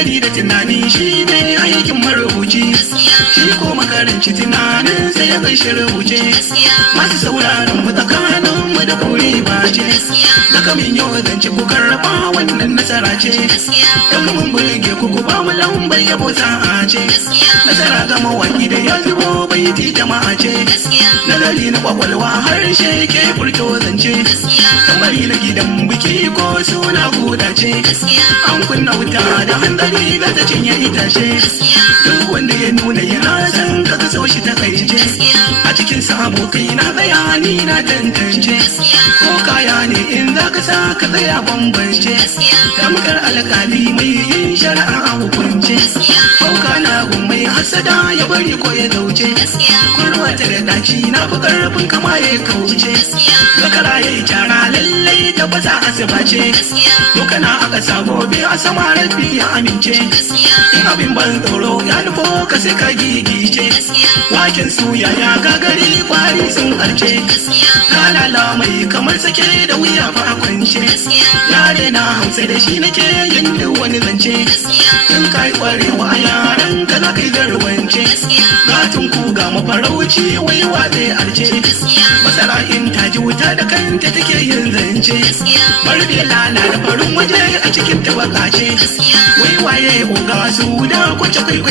nazari da tunani shi ne aikin marubuci, shi ko makaranci tunanin sai ya kai shi rubuce. Masu sauraron mu tsakanin mu da kuri ba ce, daga min yau zance ku karɓa wannan nasara ce. Dan mun burge ku ku ba mu lambar yabo sa'a ce, nasara ga mawaki da ya zubo baiti jama'a ce. Nazari na kwakwalwa harshe ke furto zance, kamari na gidan biki ko suna guda ce. An kunna wuta da handari za ta cinye itace, duk wanda ya nuna yana san ka so shi ta kai ce. A cikin sa abokai na bayani na tantance, ko kaya ne in za ka sa ka tsaya bambance. Tamkar alƙali mai yin shari'a a hukunce, hauka na gummai hasada ya bari ko ya dauce. Kurwa ta da daci na fi karfin kama ya kauce, zakara ya yi cara lallai ta baza asiba ce. Dokana aka sa gobe a sama rabbi ya amince, in abin ban tsoro ya nufo ka sai ka gigice. Waken suya ya gagari kwari sun arce, kalala mai kamar sake da wuya fa a kwance. Yare na hausa da shi nake yin duk wani zance, in kai kwarewa a yaran ka za ka yi zarwance. Gatun ku ga mafarauci wai waɗe arce, masara in ta ji wuta da kanta take yin zance. Barbe lala da farin waje a cikin tabaka ce, wai waye oga su da kwace kwaikwai.